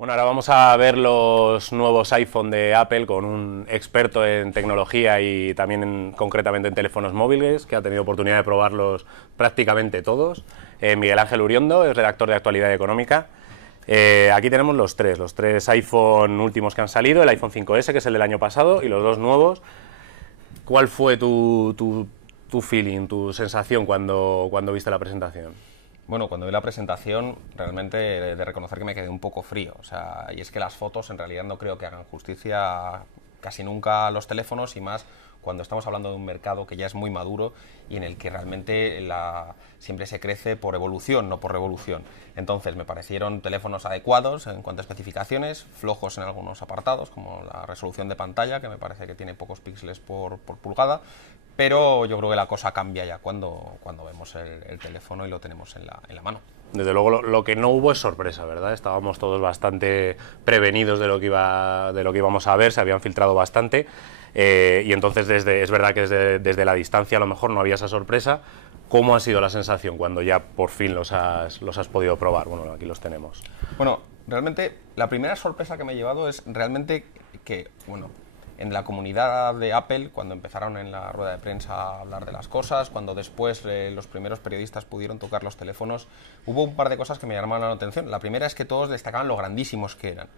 Bueno, ahora vamos a ver los nuevos iPhone de Apple con un experto en tecnología y también concretamente en teléfonos móviles, que ha tenido oportunidad de probarlos prácticamente todos. Miguel Ángel Uriondo, es redactor de Actualidad Económica. Aquí tenemos los tres iPhone últimos que han salido, el iPhone 5S, que es el del año pasado, y los dos nuevos. ¿Cuál fue tu feeling, tu sensación cuando viste la presentación? Bueno, cuando vi la presentación, realmente he de reconocer que me quedé un poco frío. O sea, y es que las fotos en realidad no creo que hagan justicia casi nunca a los teléfonos, y más cuando estamos hablando de un mercado que ya es muy maduro y en el que realmente siempre se crece por evolución, no por revolución. Entonces me parecieron teléfonos adecuados en cuanto a especificaciones, flojos en algunos apartados, como la resolución de pantalla, que me parece que tiene pocos píxeles por pulgada, pero yo creo que la cosa cambia ya cuando vemos el teléfono y lo tenemos en la mano. Desde luego lo que no hubo es sorpresa, ¿verdad? Estábamos todos bastante prevenidos de lo que íbamos a ver, se habían filtrado bastante, y entonces es verdad que desde la distancia a lo mejor no había esa sorpresa. ¿Cómo ha sido la sensación cuando ya por fin los has podido probar? Bueno, aquí los tenemos. Bueno, realmente la primera sorpresa que me he llevado es realmente que, bueno, en la comunidad de Apple, cuando empezaron en la rueda de prensa a hablar de las cosas, cuando después los primeros periodistas pudieron tocar los teléfonos, hubo un par de cosas que me llamaron la atención. La primera es que todos destacaban lo grandísimos que eran,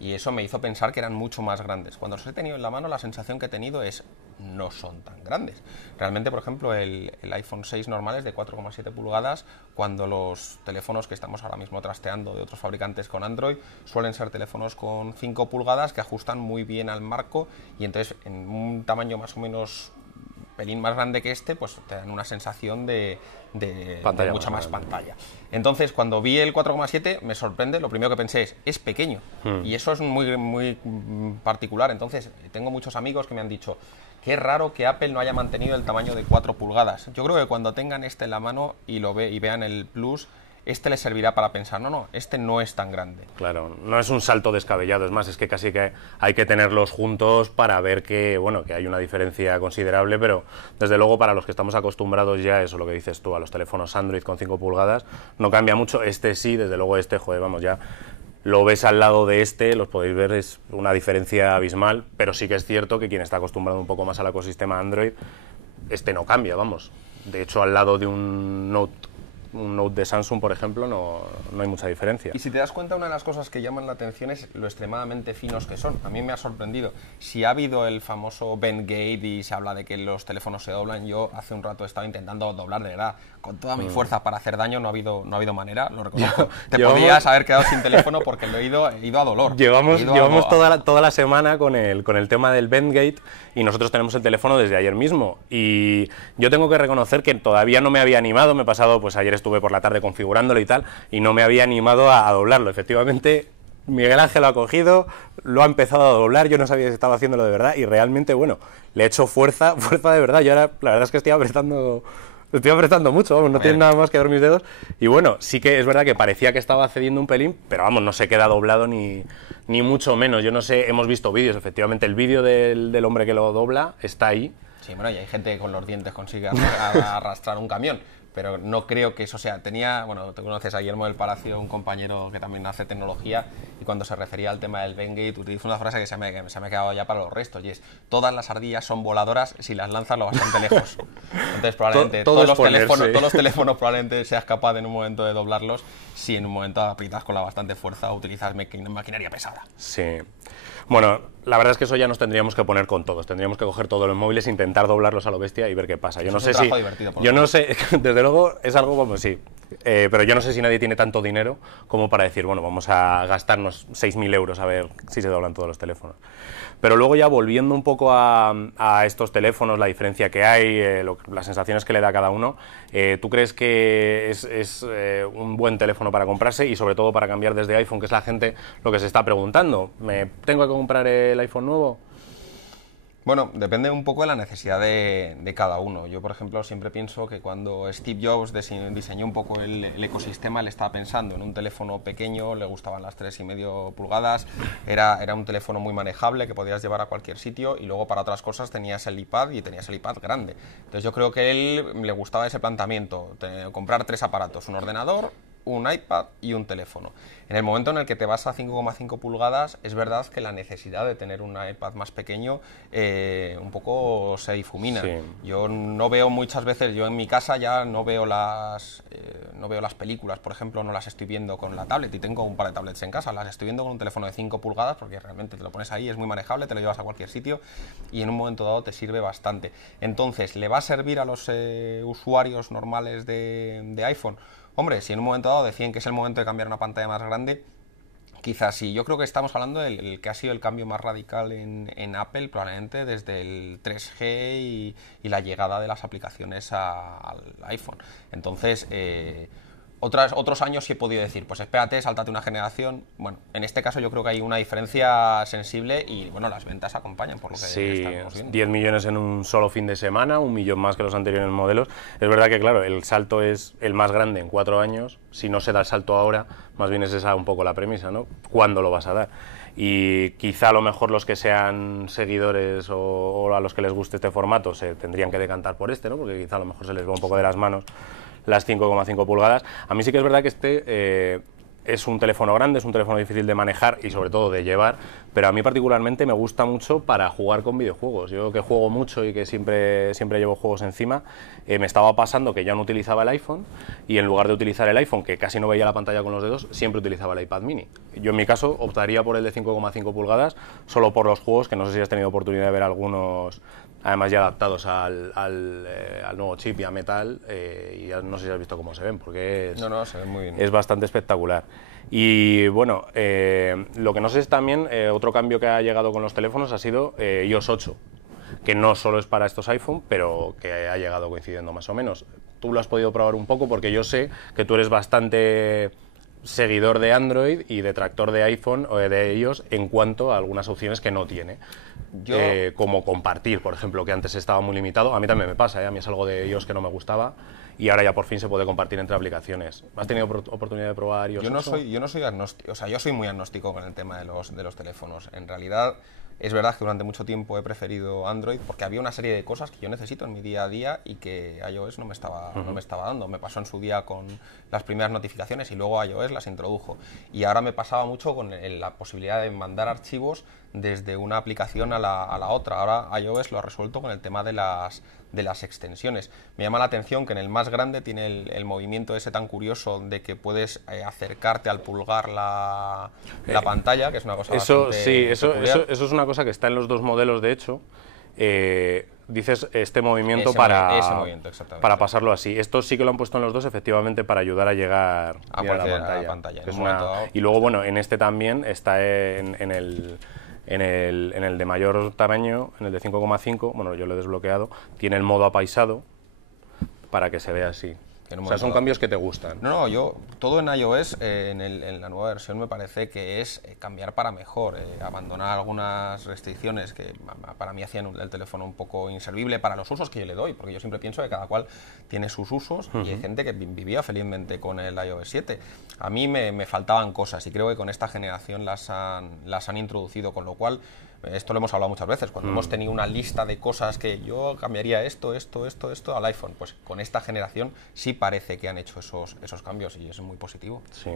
y eso me hizo pensar que eran mucho más grandes. Cuando los he tenido en la mano, la sensación que he tenido es no son tan grandes. Realmente, por ejemplo, el iPhone 6 normal es de 4,7 pulgadas, cuando los teléfonos que estamos ahora mismo trasteando de otros fabricantes con Android suelen ser teléfonos con 5 pulgadas que ajustan muy bien al marco, y entonces en un tamaño más o menos pelín más grande que este, pues te dan una sensación de mucha más pantalla. Entonces, cuando vi el 4,7 me sorprende, lo primero que pensé es pequeño, y eso es muy, muy particular. Entonces, tengo muchos amigos que me han dicho, qué raro que Apple no haya mantenido el tamaño de 4 pulgadas. Yo creo que cuando tengan este en la mano y vean el Plus, este les servirá para pensar, no, este no es tan grande. Claro, no es un salto descabellado, es más, es que casi que hay que tenerlos juntos para ver que, bueno, que hay una diferencia considerable, pero desde luego para los que estamos acostumbrados ya, eso lo que dices tú, a los teléfonos Android con 5 pulgadas, no cambia mucho. Este sí, desde luego joder, vamos, ya lo ves al lado de los podéis ver, es una diferencia abismal, pero sí que es cierto que quien está acostumbrado un poco más al ecosistema Android, no cambia, vamos. De hecho, al lado de un Note de Samsung, por ejemplo, no hay mucha diferencia. Y si te das cuenta, una de las cosas que llaman la atención es lo extremadamente finos que son. A mí me ha sorprendido. Si ha habido el famoso Bendgate y se habla de que los teléfonos se doblan, yo hace un rato he estado intentando doblar de verdad con toda mi fuerza para hacer daño, no ha habido manera, lo reconozco. Podías haber quedado sin teléfono porque he ido a dolor. Llevamos toda la semana con el tema del Bendgate, y nosotros tenemos el teléfono desde ayer mismo, y yo tengo que reconocer que todavía no me había animado. Me he pasado, pues ayer estuve por la tarde configurándolo y tal, y no me había animado a doblarlo. Efectivamente, Miguel Ángel lo ha cogido, lo ha empezado a doblar, yo no sabía si estaba haciéndolo de verdad, y realmente, bueno, le he hecho fuerza de verdad. Yo ahora, la verdad es que estoy apretando mucho, vamos, no tiene nada más que ver mis dedos, y bueno, sí que es verdad que parecía que estaba cediendo un pelín, pero vamos, no se queda doblado ni mucho menos. Yo no sé, hemos visto vídeos, efectivamente, el vídeo del hombre que lo dobla está ahí. Sí, bueno, y hay gente que con los dientes consigue arrastrar un camión, pero no creo que eso sea. Bueno, te conoces a Guillermo del Palacio, un compañero que también hace tecnología, y cuando se refería al tema del Bendgate utilizó una frase que se me ha quedado ya para los restos, y es: todas las ardillas son voladoras si las lanzas lo bastante lejos. Entonces probablemente todos los teléfonos probablemente seas capaz en un momento de doblarlos, si en un momento aprietas con la bastante fuerza o utilizas maquinaria pesada. Sí. Bueno, la verdad es que eso ya nos tendríamos que poner con todos. Tendríamos que coger todos los móviles, intentar doblarlos a lo bestia y ver qué pasa. Yo no sé desde luego es algo como sí, pero yo no sé si nadie tiene tanto dinero como para decir, bueno, vamos a gastarnos 6.000 euros a ver si se doblan todos los teléfonos. Pero luego ya volviendo un poco a estos teléfonos, la diferencia que hay, las sensaciones que le da a cada uno, ¿tú crees que es un buen teléfono para comprarse y sobre todo para cambiar desde iPhone, que es la gente lo que se está preguntando? ¿Me tengo que comprar el iPhone nuevo? Bueno, depende un poco de la necesidad de cada uno. Yo, por ejemplo, siempre pienso que cuando Steve Jobs diseñó un poco el ecosistema, él estaba pensando en un teléfono pequeño, le gustaban las 3,5 pulgadas, era un teléfono muy manejable que podías llevar a cualquier sitio, y luego para otras cosas tenías el iPad, y tenías el iPad grande. Entonces yo creo que a él le gustaba ese planteamiento, comprar 3 aparatos, un ordenador, un iPad y un teléfono. En el momento en el que te vas a 5,5 pulgadas, es verdad que la necesidad de tener un iPad más pequeño un poco se difumina. Sí. Yo no veo muchas veces, yo en mi casa ya no veo no veo las películas, por ejemplo, no las estoy viendo con la tablet, y tengo un par de tablets en casa, las estoy viendo con un teléfono de 5 pulgadas porque realmente te lo pones ahí, es muy manejable, te lo llevas a cualquier sitio y en un momento dado te sirve bastante. Entonces, ¿le va a servir a los usuarios normales de iPhone? Hombre, si en un momento dado deciden que es el momento de cambiar una pantalla más grande, quizás sí. Yo creo que estamos hablando del que ha sido el cambio más radical en Apple, probablemente desde el 3G y la llegada de las aplicaciones al iPhone. Entonces, otros años sí he podido decir, pues espérate, sáltate una generación. Bueno, en este caso yo creo que hay una diferencia sensible y, bueno, las ventas acompañan, por lo que Sí, estamos viendo. 10 millones en un solo fin de semana, 1 millón más que los anteriores modelos. Es verdad que, claro, el salto es el más grande en 4 años. Si no se da el salto ahora, más bien es esa un poco la premisa, ¿no? ¿Cuándo lo vas a dar? Y quizá a lo mejor los que sean seguidores o a los que les guste este formato se tendrían que decantar por este, ¿no? Porque quizá a lo mejor se les va un poco de las manos las 5,5 pulgadas. A mí sí que es verdad que este es un teléfono grande, es un teléfono difícil de manejar y sobre todo de llevar, pero a mí particularmente me gusta mucho para jugar con videojuegos. Yo que juego mucho y que siempre llevo juegos encima, me estaba pasando que ya no utilizaba el iPhone y en lugar de utilizar el iPhone, que casi no veía la pantalla con los dedos, siempre utilizaba el iPad mini. Yo en mi caso optaría por el de 5,5 pulgadas solo por los juegos, que no sé si has tenido oportunidad de ver algunos, además ya adaptados al nuevo chip y a Metal, y ya no sé si has visto cómo se ven, porque No, se ve muy bien. es bastante espectacular. Y bueno, lo que no sé es también, otro cambio que ha llegado con los teléfonos ha sido iOS 8, que no solo es para estos iPhone, pero que ha llegado coincidiendo más o menos. Tú lo has podido probar un poco porque yo sé que tú eres bastante seguidor de Android y detractor de iPhone o de iOS en cuanto a algunas opciones que no tiene. Como compartir, por ejemplo, que antes estaba muy limitado. A mí también me pasa, a mí es algo de iOS que no me gustaba y ahora ya por fin se puede compartir entre aplicaciones. ¿Has tenido oportunidad de probar iOS 8? Yo no soy agnóstico, o sea, yo soy muy agnóstico con el tema de los teléfonos. En realidad, es verdad que durante mucho tiempo he preferido Android porque había una serie de cosas que yo necesito en mi día a día y que iOS no me estaba dando. Me pasó en su día con las primeras notificaciones y luego iOS las introdujo. Y ahora me pasaba mucho con la posibilidad de mandar archivos desde una aplicación a la otra. Ahora iOS lo ha resuelto con el tema de las extensiones. Me llama la atención que en el más grande tiene el movimiento ese tan curioso de que puedes acercarte al pulgar la pantalla, que es una cosa bastante peculiar. Eso es una cosa que está en los dos modelos, de hecho. Dices este movimiento Ese movimiento, exactamente. para pasarlo así. Esto sí que lo han puesto en los dos, efectivamente, para ayudar a llegar a bien la pantalla. Y luego, bueno, en este también está en el de mayor tamaño, en el de 5,5, bueno, yo lo he desbloqueado, tiene el modo apaisado para que se vea así. O sea, son cambios que te gustan. No, yo, todo en iOS, en la nueva versión me parece que es cambiar para mejor, abandonar algunas restricciones que para mí hacían el teléfono un poco inservible para los usos que yo le doy, porque yo siempre pienso que cada cual tiene sus usos y hay gente que vivía felizmente con el iOS 7. A mí me faltaban cosas y creo que con esta generación las han introducido, con lo cual, esto lo hemos hablado muchas veces, cuando hemos tenido una lista de cosas que yo cambiaría esto al iPhone, pues con esta generación sí parece que han hecho esos cambios y es muy positivo. Sí.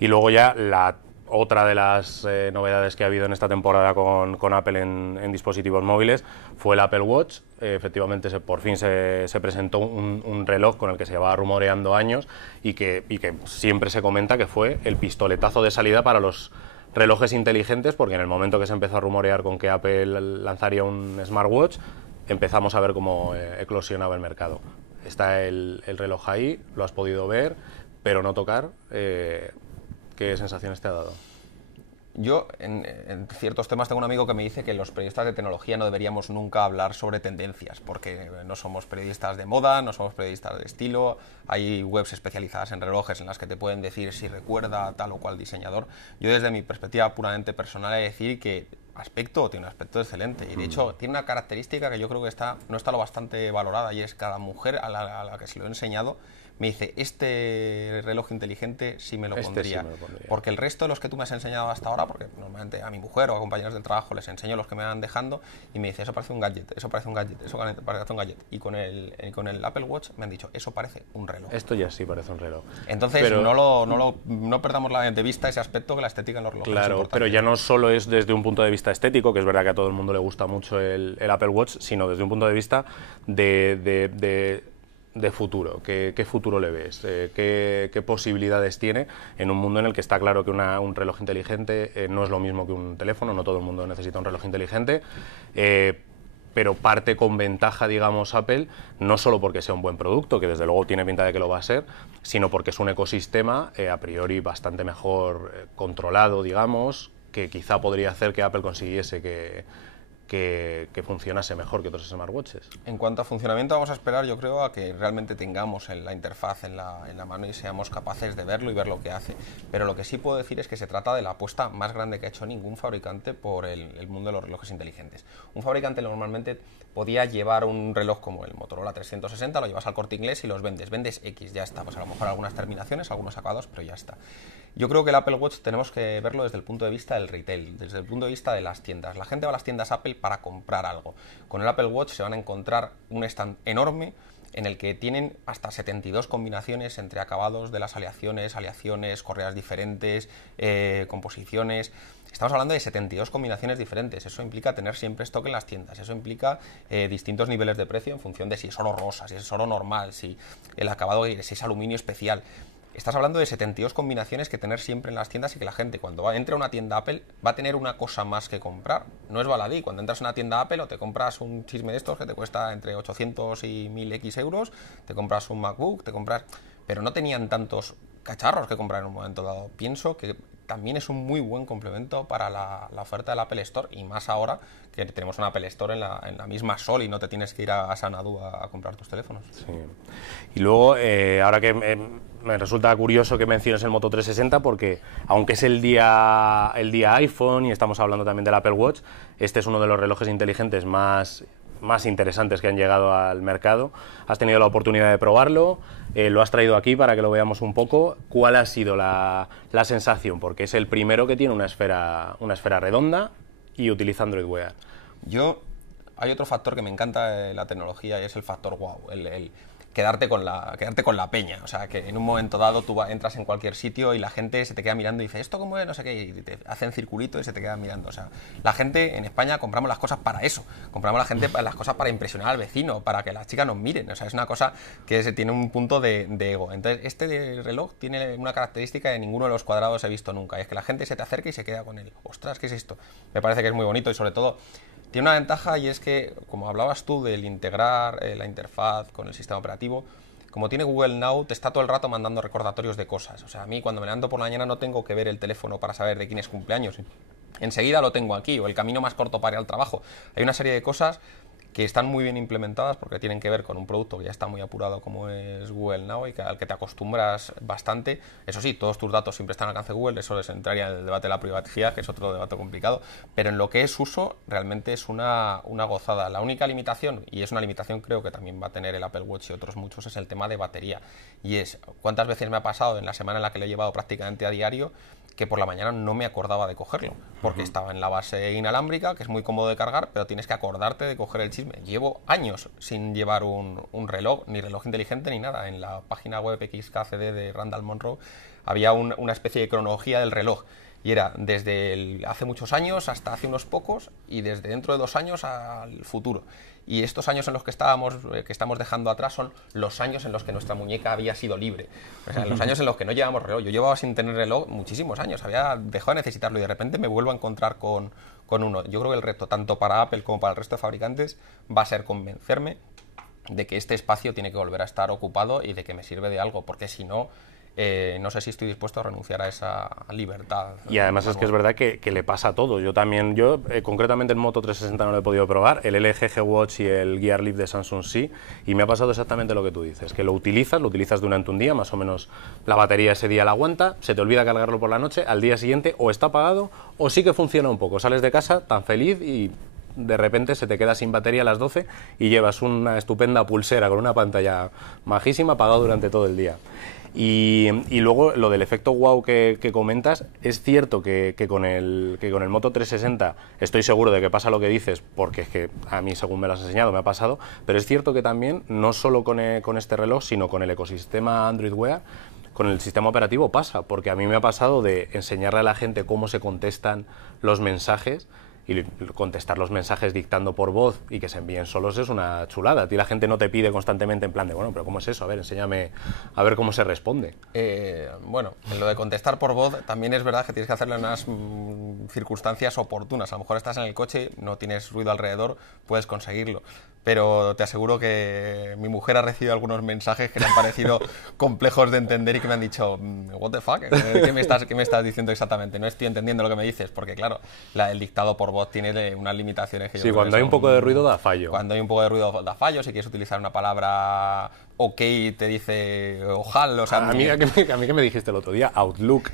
Y luego ya la otra de las novedades que ha habido en esta temporada con Apple en dispositivos móviles fue el Apple Watch. Efectivamente, por fin se presentó un reloj con el que se llevaba rumoreando años y que siempre se comenta que fue el pistoletazo de salida para los relojes inteligentes, porque en el momento que se empezó a rumorear con que Apple lanzaría un smartwatch, empezamos a ver cómo eclosionaba el mercado. Está el reloj ahí, lo has podido ver, pero no tocar. ¿Qué sensaciones te ha dado? Yo, en ciertos temas, tengo un amigo que me dice que los periodistas de tecnología no deberíamos nunca hablar sobre tendencias, porque no somos periodistas de moda, no somos periodistas de estilo, hay webs especializadas en relojes en las que te pueden decir si recuerda a tal o cual diseñador. Yo, desde mi perspectiva puramente personal, he de decir que tiene un aspecto excelente y de hecho tiene una característica que yo creo que no está lo bastante valorada, y es cada mujer a la que se lo he enseñado me dice, este reloj inteligente sí me lo pondría. Sí me lo pondría. Porque el resto de los que tú me has enseñado hasta ahora, porque normalmente a mi mujer o a compañeros del trabajo les enseño los que me van dejando y me dice, eso parece un gadget, eso parece un gadget, eso parece un gadget. Y con el Apple Watch me han dicho, eso parece un reloj. Esto ya sí parece un reloj. Entonces pero, no perdamos de vista ese aspecto, que la estética en los relojes es importante. Pero ya no solo es desde un punto de vista estético, que es verdad que a todo el mundo le gusta mucho el Apple Watch, sino desde un punto de vista de futuro. ¿Qué futuro le ves? ¿Qué posibilidades tiene en un mundo en el que está claro que un reloj inteligente no es lo mismo que un teléfono? No todo el mundo necesita un reloj inteligente, pero parte con ventaja, digamos, Apple, no solo porque sea un buen producto, que desde luego tiene pinta de que lo va a ser, sino porque es un ecosistema a priori bastante mejor controlado, digamos, que quizá podría hacer que Apple consiguiese que funcionase mejor que otros smartwatches. En cuanto a funcionamiento, vamos a esperar, yo creo, a que realmente tengamos la interfaz en la mano y seamos capaces de verlo y ver lo que hace. Pero lo que sí puedo decir es que se trata de la apuesta más grande que ha hecho ningún fabricante por el mundo de los relojes inteligentes. Un fabricante normalmente podía llevar un reloj como el Motorola 360, lo llevas al Corte Inglés y los vendes X, ya está. Pues a lo mejor algunas terminaciones, algunos acabados, pero ya está. Yo creo que el Apple Watch tenemos que verlo desde el punto de vista del retail, desde el punto de vista de las tiendas. La gente va a las tiendas Apple para comprar algo. Con el Apple Watch se van a encontrar un stand enorme en el que tienen hasta 72 combinaciones entre acabados de las aleaciones, correas diferentes, composiciones. Estamos hablando de 72 combinaciones diferentes. Eso implica tener siempre stock en las tiendas. Eso implica distintos niveles de precio en función de si es oro rosa, si es oro normal, si el acabado, si es aluminio especial. Estás hablando de 72 combinaciones que tener siempre en las tiendas y que la gente cuando entre a una tienda Apple va a tener una cosa más que comprar. No es baladí. Cuando entras a una tienda Apple o te compras un chisme de estos que te cuesta entre 800 y 1000 X euros, te compras un MacBook, pero no tenían tantos cacharros que comprar en un momento dado. Pienso que también es un muy buen complemento para la oferta del Apple Store, y más ahora que tenemos un Apple Store en la misma Sol y no te tienes que ir a Sanadu a comprar tus teléfonos. Sí. Y luego, ahora que me resulta curioso que menciones el Moto 360, porque aunque es el día iPhone y estamos hablando también del Apple Watch, este es uno de los relojes inteligentes más interesantes que han llegado al mercado. Has tenido la oportunidad de probarlo, lo has traído aquí para que lo veamos un poco. ¿Cuál ha sido la sensación? Porque es el primero que tiene una esfera redonda y utiliza Android Wear. Hay otro factor que me encanta de la tecnología y es el factor wow, el quedarte con la peña. O sea, que en un momento dado tú entras en cualquier sitio y la gente se te queda mirando y dice, ¿esto cómo es? No sé qué, y te hacen circulito y se te quedan mirando. O sea, la gente en España compramos las cosas para eso. Compramos las cosas para impresionar al vecino, para que las chicas nos miren. O sea, es una cosa que tiene un punto de ego. Entonces, este reloj tiene una característica que ninguno de los cuadrados he visto nunca. Y es que la gente se te acerca y se queda con él. Ostras, ¿qué es esto? Me parece que es muy bonito y sobre todo tiene una ventaja, y es que, como hablabas tú del integrar la interfaz con el sistema operativo, como tiene Google Now, te está todo el rato mandando recordatorios de cosas. O sea, a mí cuando me levanto por la mañana no tengo que ver el teléfono para saber de quién es cumpleaños. Enseguida lo tengo aquí, o el camino más corto para ir al trabajo. Hay una serie de cosas que están muy bien implementadas porque tienen que ver con un producto que ya está muy apurado como es Google Now y al que te acostumbras bastante. Eso sí, todos tus datos siempre están al alcance de Google, eso les entraría en el debate de la privacidad, que es otro debate complicado, pero en lo que es uso realmente es una gozada. La única limitación, y es una limitación creo que también va a tener el Apple Watch y otros muchos, es el tema de batería, y es cuántas veces me ha pasado en la semana en la que lo he llevado prácticamente a diario que por la mañana no me acordaba de cogerlo, porque estaba en la base inalámbrica, que es muy cómodo de cargar, pero tienes que acordarte de coger el chisme. Llevo años sin llevar un reloj, ni reloj inteligente ni nada. En la página web XKCD de Randall Munroe había una especie de cronología del reloj, y era desde hace muchos años hasta hace unos pocos, y desde dentro de 2 años al futuro. Y estos años en los que estamos dejando atrás son los años en los que nuestra muñeca había sido libre. O sea, los años en los que no llevamos reloj. Yo llevaba sin tener reloj muchísimos años, había dejado de necesitarlo y de repente me vuelvo a encontrar con uno. Yo creo que el reto, tanto para Apple como para el resto de fabricantes, va a ser convencerme de que este espacio tiene que volver a estar ocupado y de que me sirve de algo, porque si no, no sé si estoy dispuesto a renunciar a esa libertad. Y además es que es verdad que le pasa a todo. Yo concretamente el Moto 360 no lo he podido probar, el LG G Watch y el Gear Lift de Samsung sí, y me ha pasado exactamente lo que tú dices, que lo utilizas de una en un día, más o menos la batería ese día la aguanta, se te olvida cargarlo por la noche, al día siguiente o está apagado o sí que funciona un poco, sales de casa tan feliz y de repente se te queda sin batería a las 12 y llevas una estupenda pulsera con una pantalla majísima apagado durante todo el día. Y luego lo del efecto wow que comentas, es cierto que con el Moto 360 estoy seguro de que pasa lo que dices, porque es que a mí, según me lo has enseñado, me ha pasado, pero es cierto que también, no solo con este reloj, sino con el ecosistema Android Wear, con el sistema operativo pasa, porque a mí me ha pasado de enseñarle a la gente cómo se contestan los mensajes, y contestar los mensajes dictando por voz y que se envíen solos es una chulada. A ti la gente no te pide constantemente en plan de, bueno, pero ¿cómo es eso? A ver, enséñame a ver cómo se responde. Bueno, en lo de contestar por voz también es verdad que tienes que hacerlo en unas circunstancias oportunas. A lo mejor estás en el coche, no tienes ruido alrededor, puedes conseguirlo. Pero te aseguro que mi mujer ha recibido algunos mensajes que le han parecido complejos de entender y que me han dicho, what the fuck, ¿qué me estás diciendo exactamente? No estoy entendiendo lo que me dices, porque claro, el dictado por voz tiene unas limitaciones que yo Sí, creo cuando que hay un poco de ruido da fallo. Cuando hay un poco de ruido da fallo, si quieres utilizar una palabra ok te dice ojal, o sea... A mí que me dijiste el otro día, Outlook,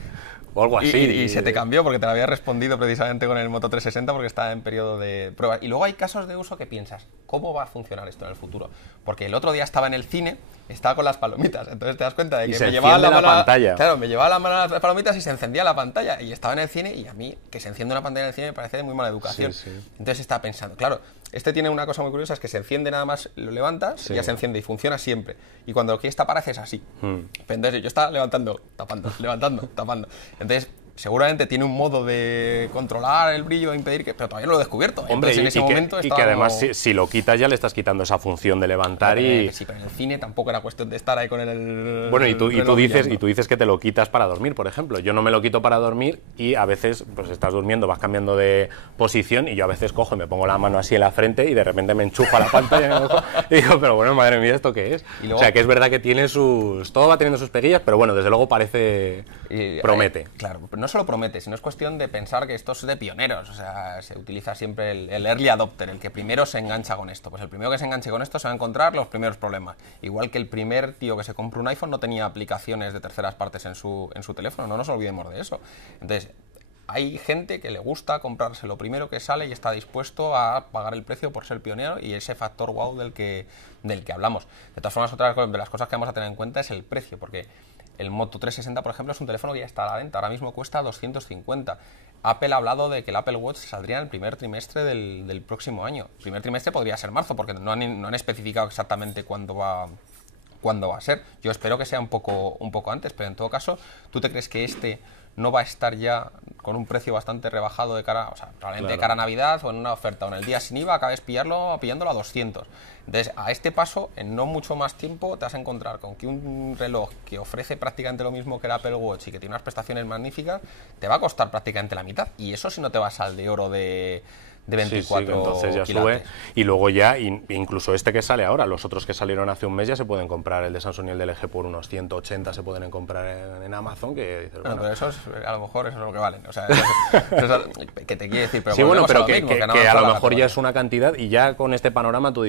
o algo así. Y se te cambió porque te lo había respondido precisamente con el Moto 360 porque estaba en periodo de prueba. Y luego hay casos de uso que piensas, ¿cómo va a funcionar esto en el futuro? Porque el otro día estaba en el cine, estaba con las palomitas, entonces te das cuenta de que me llevaba la pantalla. Claro, me llevaba la mano a las palomitas y se encendía la pantalla. Y estaba en el cine y a mí que se enciende una pantalla en el cine me parece de muy mala educación. Sí, sí. Entonces estaba pensando, claro, este tiene una cosa muy curiosa, es que se enciende nada más, lo levantas, sí, y ya se enciende y funciona siempre. Y cuando lo quieres tapar haces así. Entonces yo estaba levantando, tapando, levantando, tapando. Entonces seguramente tiene un modo de controlar el brillo, de impedir que... Pero todavía no lo he descubierto. Hombre, entonces, en ese momento y que además si lo quitas ya le estás quitando esa función de levantar y... Sí, pero en el cine tampoco era cuestión de estar ahí con el... Bueno, y tú dices que te lo quitas para dormir, por ejemplo. Yo no me lo quito para dormir y a veces pues estás durmiendo, vas cambiando de posición y yo a veces cojo y me pongo la mano así en la frente y de repente me enchufa la pantalla en el ojo y digo, pero bueno, madre mía, ¿esto qué es? Luego, o sea, que es verdad que tiene sus... Todo va teniendo sus peguillas, pero bueno, desde luego parece... promete. Claro, no solo promete, sino es cuestión de pensar que esto es de pioneros. O sea, se utiliza siempre el early adopter, el que primero se engancha con esto. Pues el primero que se enganche con esto se va a encontrar los primeros problemas. Igual que el primer tío que se compró un iPhone no tenía aplicaciones de terceras partes en su teléfono, no nos olvidemos de eso. Entonces, hay gente que le gusta comprarse lo primero que sale y está dispuesto a pagar el precio por ser pionero y ese factor wow del que hablamos. De todas formas, otra de las cosas que vamos a tener en cuenta es el precio, porque el Moto 360, por ejemplo, es un teléfono que ya está a la venta. Ahora mismo cuesta 250. Apple ha hablado de que el Apple Watch saldría en el primer trimestre del próximo año. El primer trimestre podría ser marzo, porque no han especificado exactamente cuándo va a ser. Yo espero que sea un poco antes, pero en todo caso, ¿tú te crees que este no va a estar ya con un precio bastante rebajado de cara, o sea, probablemente de cara a Navidad o en una oferta o en el día sin IVA, acabes pillándolo a 200? Entonces, a este paso, en no mucho más tiempo, te vas a encontrar con que un reloj que ofrece prácticamente lo mismo que el Apple Watch y que tiene unas prestaciones magníficas, te va a costar prácticamente la mitad. Y eso si no te vas al de oro de 24 sí, entonces ya quilates. Sube. Y luego ya, incluso este que sale ahora, los otros que salieron hace un mes ya se pueden comprar, el de Samsung y el de LG por unos 180 se pueden comprar en Amazon, que dices, bueno, pero eso es, a lo mejor eso es lo que valen. O sea, eso es, que te quiere decir, pero sí, bueno, pero que a lo mejor ya es una cantidad y ya con este panorama tú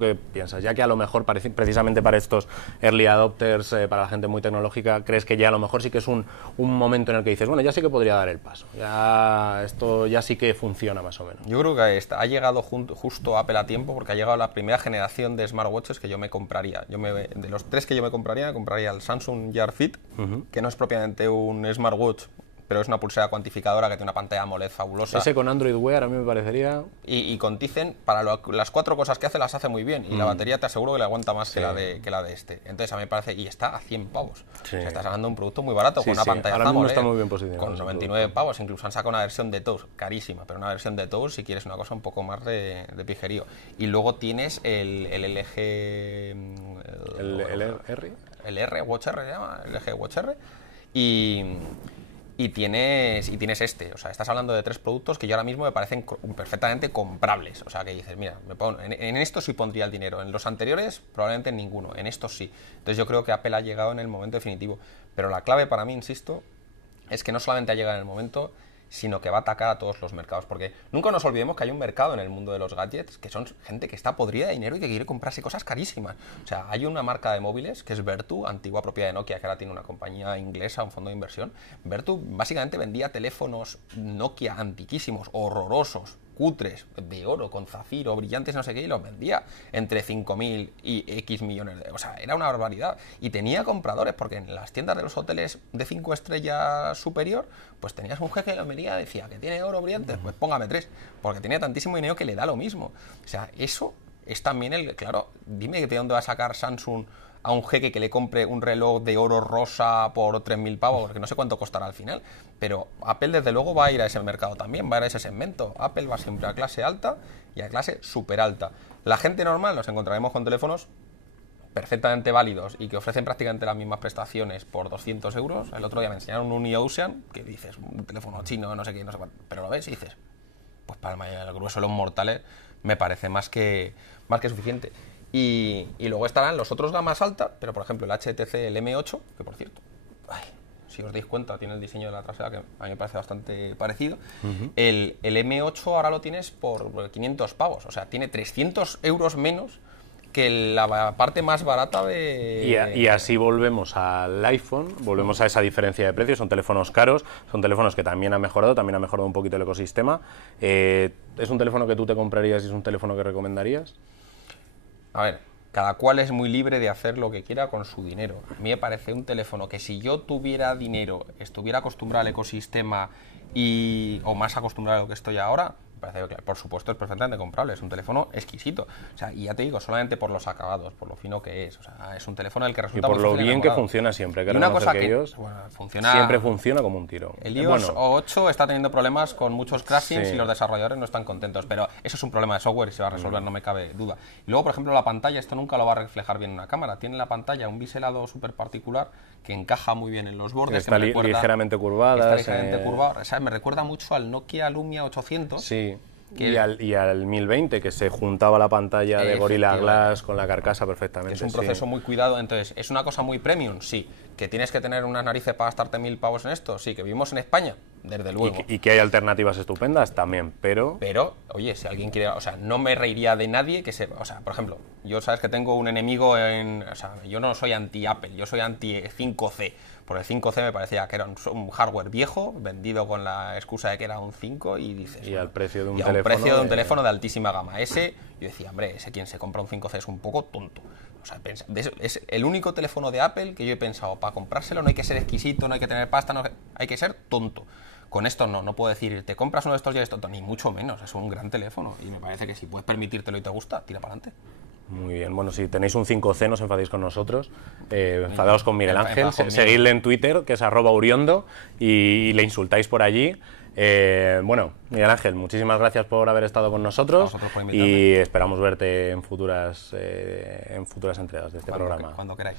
qué piensas, ya que a lo mejor precisamente para estos early adopters, para la gente muy tecnológica, crees que ya a lo mejor sí que es un momento en el que dices, bueno, ya sí que podría dar el paso, ya esto ya sí que funciona más o menos. Yo creo que ha llegado justo Apple a tiempo, porque ha llegado la primera generación de smartwatches que yo me compraría. De los tres que yo me compraría el Samsung Gear Fit, que no es propiamente un smartwatch, pero es una pulsera cuantificadora que tiene una pantalla AMOLED fabulosa. Ese con Android Wear a mí me parecería... Y con Tizen, para las cuatro cosas que hace, las hace muy bien. Y la batería te aseguro que le aguanta más que la de este. Entonces a mí me parece... Y está a 100 pavos. Sí. O sea, estás ganando un producto muy barato con una pantalla ahora mismo AMOLED. Está muy bien posicionado. Con 99 pavos. Incluso han sacado una versión de Touch, carísima, pero una versión de Touch si quieres una cosa un poco más de pijerío. Y luego tienes el LG... El R, Watch R se llama, el LG Watch R. Y tienes este, o sea, estás hablando de tres productos que yo ahora mismo me parecen perfectamente comprables. O sea, que dices, mira, en esto sí pondría el dinero. En los anteriores, probablemente en ninguno. En estos sí. Entonces yo creo que Apple ha llegado en el momento definitivo. Pero la clave para mí, insisto, es que no solamente ha llegado en el momento, sino que va a atacar a todos los mercados. Porque nunca nos olvidemos que hay un mercado en el mundo de los gadgets que son gente que está podrida de dinero y que quiere comprarse cosas carísimas. O sea, hay una marca de móviles que es Vertu, antigua propiedad de Nokia, que ahora tiene una compañía inglesa, un fondo de inversión. Vertu básicamente vendía teléfonos Nokia antiquísimos, horrorosos, cutres, de oro, con zafiro, brillantes, no sé qué, y los vendía entre 5.000 y X millones de... O sea, era una barbaridad. Y tenía compradores, porque en las tiendas de los hoteles de 5 estrellas superior, pues tenías un jeque que lo venía y decía que tiene oro brillante, pues póngame 3, porque tenía tantísimo dinero que le da lo mismo. O sea, eso es también el... Claro, dime de dónde va a sacar Samsung a un jeque que le compre un reloj de oro rosa por 3.000 pavos, porque no sé cuánto costará al final, pero Apple desde luego va a ir a ese mercado también, va a ir a ese segmento. Apple va siempre a clase alta y a clase súper alta. La gente normal nos encontraremos con teléfonos perfectamente válidos y que ofrecen prácticamente las mismas prestaciones por 200 euros. El otro día me enseñaron un Uniocean, que dices, un teléfono chino, no sé qué, no sé cuánto, pero lo ves y dices, pues para el grueso de los mortales me parece más que suficiente. Y luego estarán los otros gamas alta, pero por ejemplo el HTC, el M8, que por cierto, si os dais cuenta, tiene el diseño de la trasera que a mí me parece bastante parecido. El M8 ahora lo tienes por 500 pavos, o sea, tiene 300 euros menos que la parte más barata de... Y así volvemos al iPhone, volvemos a esa diferencia de precios. Son teléfonos caros, son teléfonos que también han mejorado un poquito el ecosistema. ¿Es un teléfono que tú te comprarías y es un teléfono que recomendarías? A ver, cada cual es muy libre de hacer lo que quiera con su dinero. A mí me parece un teléfono que si yo tuviera dinero, estuviera acostumbrado al ecosistema o más acostumbrado a lo que estoy ahora, me parece que por supuesto es perfectamente comprable, es un teléfono exquisito. O sea, y ya te digo, solamente por los acabados, por lo fino que es. O sea, es un teléfono del que resulta y por muy lo fácil bien enamorado. Que funciona siempre, que y una cosa que ellos funciona, siempre funciona como un tiro. El iOS 8 está teniendo problemas con muchos crashings Sí. y los desarrolladores no están contentos, pero eso es un problema de software y se va a resolver, no me cabe duda. Y luego, por ejemplo, la pantalla, esto nunca lo va a reflejar bien en una cámara. Tiene la pantalla un biselado súper particular que encaja muy bien en los bordes. Está ligeramente curvada. Está ligeramente curvada. O sea, me recuerda mucho al Nokia Lumia 800. Sí. Y al 1020, que se juntaba la pantalla de Gorilla Glass con la carcasa perfectamente. Que es un proceso muy cuidado. Entonces, ¿es una cosa muy premium? Sí. ¿Que tienes que tener unas narices para gastarte 1.000 pavos en esto? Sí. ¿Que vivimos en España? Desde luego. Y que hay alternativas estupendas también, pero... Pero, oye, si alguien quiere... O sea, no me reiría de nadie que se... O sea, por ejemplo, yo sabes que tengo un enemigo en... O sea, yo no soy anti-Apple, yo soy anti-5C. Porque el 5C me parecía que era un hardware viejo, vendido con la excusa de que era un 5 y dices... Y al precio de un teléfono de altísima gama. Ese, yo decía, hombre, ese quien se compra un 5C es un poco tonto. O sea, es el único teléfono de Apple que yo he pensado, para comprárselo no hay que ser exquisito, no hay que tener pasta, hay que ser tonto. Con esto no puedo decir, te compras uno de estos y eres tonto, ni mucho menos, es un gran teléfono y me parece que si puedes permitírtelo y te gusta, tira para adelante. Muy bien, bueno, si tenéis un 5C no os enfadéis con nosotros, enfadaos con Miguel Ángel, seguidle en Twitter, que es @uriondo, y le insultáis por allí. Bueno, Miguel Ángel, muchísimas gracias por haber estado con nosotros y esperamos verte en futuras entregas de este programa. Cuando queráis.